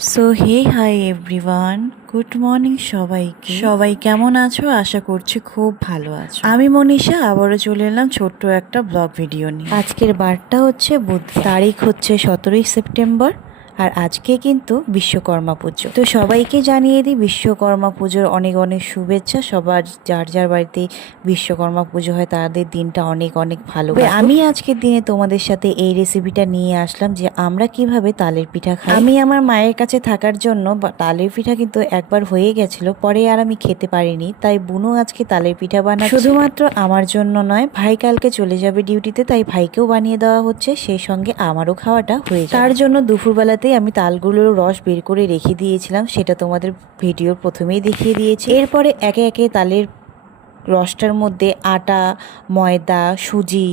So hey hi everyone good morning সবাইকে। সবাই কেমন আছো? আশা করছি খুব ভালো আছো। আমি মনীষা, আবারও চলে এলাম ছোট্ট একটা ব্লগ ভিডিও নিয়ে। আজকের বারটা হচ্ছে বুধ তারিখ হচ্ছে সতেরোই সেপ্টেম্বর। আর আজকে কিন্তু বিশ্বকর্মা পুজো। তো সবাইকে জানিয়ে দিই, বিশ্বকর্মা পুজোর অনেক অনেক শুভেচ্ছা। সবার যার যার বাড়িতে বিশ্বকর্মা পুজো হয়, তাদের দিনটা অনেক অনেক ভালো। আমি আজকের দিনে তোমাদের সাথে এই রেসিপিটা নিয়ে আসলাম যে আমরা কীভাবে তালের পিঠা খাই। আমি আমার মায়ের কাছে থাকার জন্য তালের পিঠা কিন্তু একবার হয়ে গেছিল, পরে আর আমি খেতে পারিনি। তাই বুনো আজকে তালের পিঠা বানাচ্ছে। শুধুমাত্র আমার জন্য নয়, ভাই কালকে চলে যাবে ডিউটিতে তাই ভাইকেও বানিয়ে দেওয়া হচ্ছে। সেই সঙ্গে আমারও খাওয়াটা হয়ে তার জন্য দুপুরবেলাতেই আমি তালগুলোর রস বের করে রেখে দিয়েছিলাম, সেটা তোমাদের ভিডিওর প্রথমেই দেখিয়ে দিয়েছি। এরপরে একে একে তালের রসটার মধ্যে আটা, ময়দা, সুজি,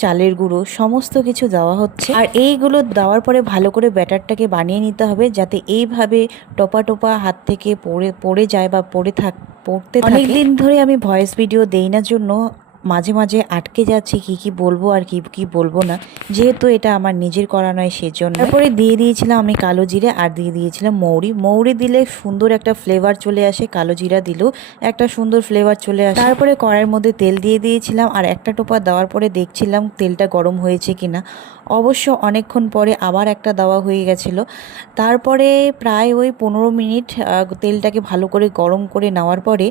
চালের গুঁড়ো সমস্ত কিছু দেওয়া হচ্ছে। আর এইগুলো দেওয়ার পরে ভালো করে ব্যাটারটাকে বানিয়ে নিতে হবে, যাতে এইভাবে টোপা টোপা হাত থেকে পড়ে পড়ে যায় বা পড়ে থাক, পড়তে অনেক দিন ধরে আমি ভয়েস ভিডিও দেই না জন্য মাঝে মাঝে আটকে যাচ্ছি, কি কি বলব আর কি কি বলব না। যেহেতু এটা আমার নিজের করা নয়, সেজন্য। তারপরে দিয়ে দিয়েছিলাম আমি কালো জিরে আর দিয়ে দিয়েছিলাম মৌরি। মৌরি দিলে সুন্দর একটা ফ্লেভার চলে আসে, কালো জিরা দিলেও একটা সুন্দর ফ্লেভার চলে আসে। তারপরে কড়াইয়ের মধ্যে তেল দিয়ে দিয়েছিলাম আর একটা টোপা দেওয়ার পরে দেখছিলাম তেলটা গরম হয়েছে কিনা। অবশ্য অনেকক্ষণ পরে আবার একটা দেওয়া হয়ে গেছিল। তারপরে প্রায় ওই পনেরো মিনিট তেলটাকে ভালো করে গরম করে নেওয়ার পরে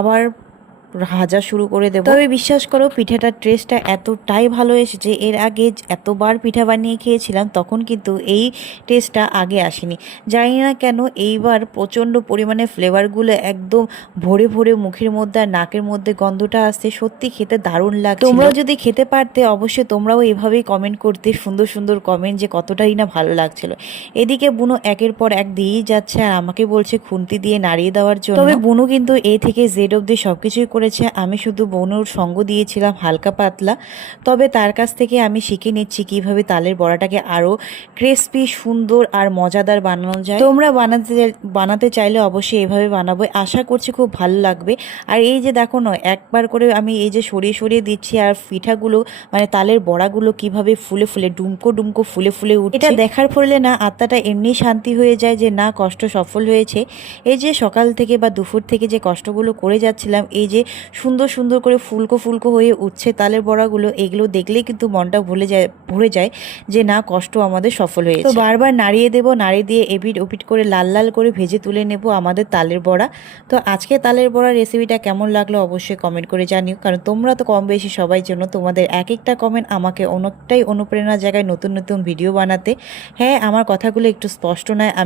আবার ভাজা শুরু করে দেবো। তবে বিশ্বাস করো, পিঠাটার টেস্টটা এতটাই ভালো এসেছে, এর আগে এতবার পিঠা বানিয়ে খেয়েছিলাম, তখন কিন্তু এই টেস্টটা আগে আসেনি। জানি না কেন, এইবার প্রচণ্ড পরিমাণে ফ্লেভারগুলো একদম ভরে ভরে মুখের মধ্যে আর নাকের মধ্যে গন্ধটা আসছে, সত্যি খেতে দারুণ লাগছে তোমরাও যদি খেতে পারতে, অবশ্যই তোমরাও এভাবেই কমেন্ট করতে, সুন্দর সুন্দর কমেন্ট যে কতটাই না ভালো লাগছিল। এদিকে বুনো একের পর এক দিয়েই যাচ্ছে আর আমাকে বলছে খুন্তি দিয়ে নাড়িয়ে দেওয়ার জন্য। তবে বুনু কিন্তু এ থেকে জেড অব্দি সবকিছুই করেছে, আমি শুধু বনুর সঙ্গ দিয়েছিলাম হালকা পাতলা। তবে তার কাছ থেকে আমি শিখে নিচ্ছি কীভাবে তালের বড়াটাকে আরও ক্রিস্পি, সুন্দর আর মজাদার বানানো যায়। তোমরা বানাতে বানাতে চাইলে অবশ্যই এভাবে বানাবো। আশা করছি খুব ভালো লাগবে। আর এই যে দেখো না, একবার করে আমি এই যে সরিয়ে সরিয়ে দিচ্ছি আর পিঠাগুলো মানে তালের বড়াগুলো কীভাবে ফুলে ফুলে, ডুমকো ডুমকো ফুলে ফুলে উঠে এটা দেখার ফলে না, আত্মাটা এমনি শান্তি হয়ে যায় যে না, কষ্ট সফল হয়েছে। এই যে সকাল থেকে বা দুপুর থেকে যে কষ্টগুলো করে যাচ্ছিলাম, এই যে সুন্দর সুন্দর করে ফুলকো ফুলকো হয়ে উঠছে তালের বড়াগুলো, এগুলো দেখলেই কিন্তু মনটা ভুলে যায়, ভরে যায় যে না, কষ্ট আমাদের সফল হয়েছে। তো বারবার নাড়িয়ে দেব, নাড়িয়ে দিয়ে এপিট ওপিট করে লাল লাল করে ভেজে তুলে নেব আমাদের তালের বড়া। তো আজকে তালের বড়া রেসিপিটা কেমন লাগল অবশ্যই কমেন্ট করে জানিও, কারণ তোমরা তো কম বেশি সবাই জন্য তোমাদের এক একটা কমেন্ট আমাকে অনেকটাই অনুপ্রেরণা জায়গায় নতুন নতুন ভিডিও বানাতে। হ্যাঁ আমার কথাগুলো একটু স্পষ্ট নয়